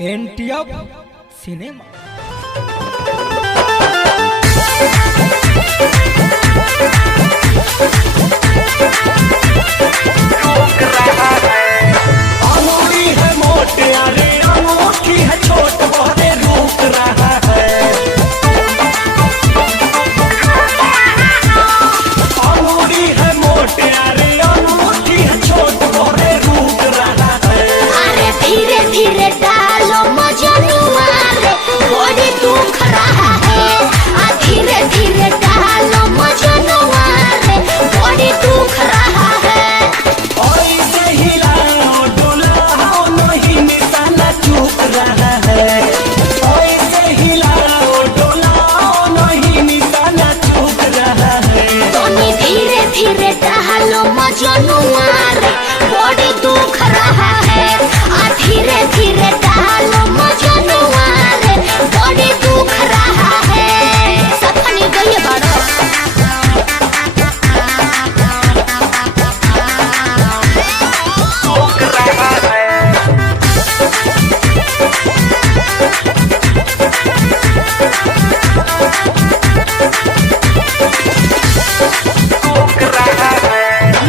NTF cinema. अंगूरी है मोट अरे अंगूठी है छोट बहरे रुक रहा है। अंगूरी है मोट अरे अंगूठी है छोट बहरे रुक रहा है। अरे धीरे धीरे डालो मजनुआ रे बड़ी दुख रहा है। धीरे धीरे डालो मजनुआ रे बड़ी दुख रहा है। ऐसे हिलाओ डुलाओ नहीं निशाना चूक रहा है। ऐसे हिलाओ डुलाओ नहीं निशाना चूक रहा है। तोनी धीरे धीरे डालो मजनुआ रे बड़ी दुख रहा है। धीरे धीरे डालो मजनुआ रे बड़ी दुख रहा है। सपनी गई बड़ा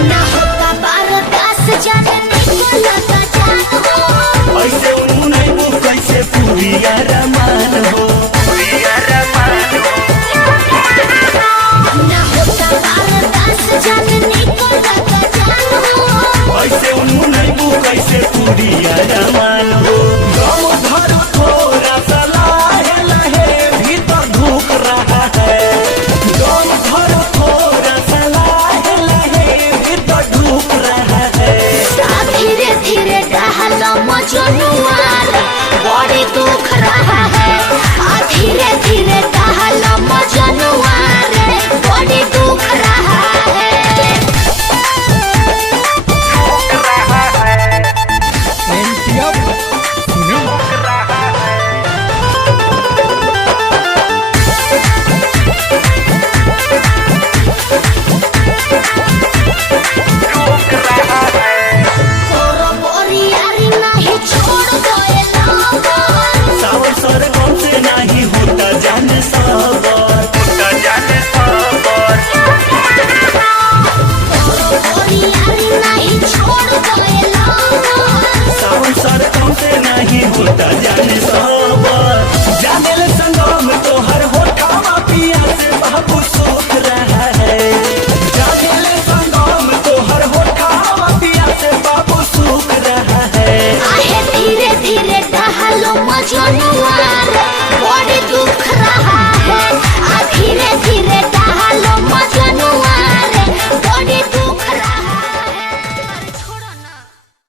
ना होगा बर्दाश्त जाने को लगा जान हो। ऐसे उन्हें वो कैसे पूरी अरमान हो। ना होगा बर्दाश्त जाने को लगा जान हो। ऐसे उन्हें वो कैसे पूरी अरमान हो। दम धरो थोड़ा सा लहे लहे भीतर धूप रहा है। दम धरो थोड़ा सा लहे लहे भीतर धूप रहा है। धीरे धीरे डालो मजनुआ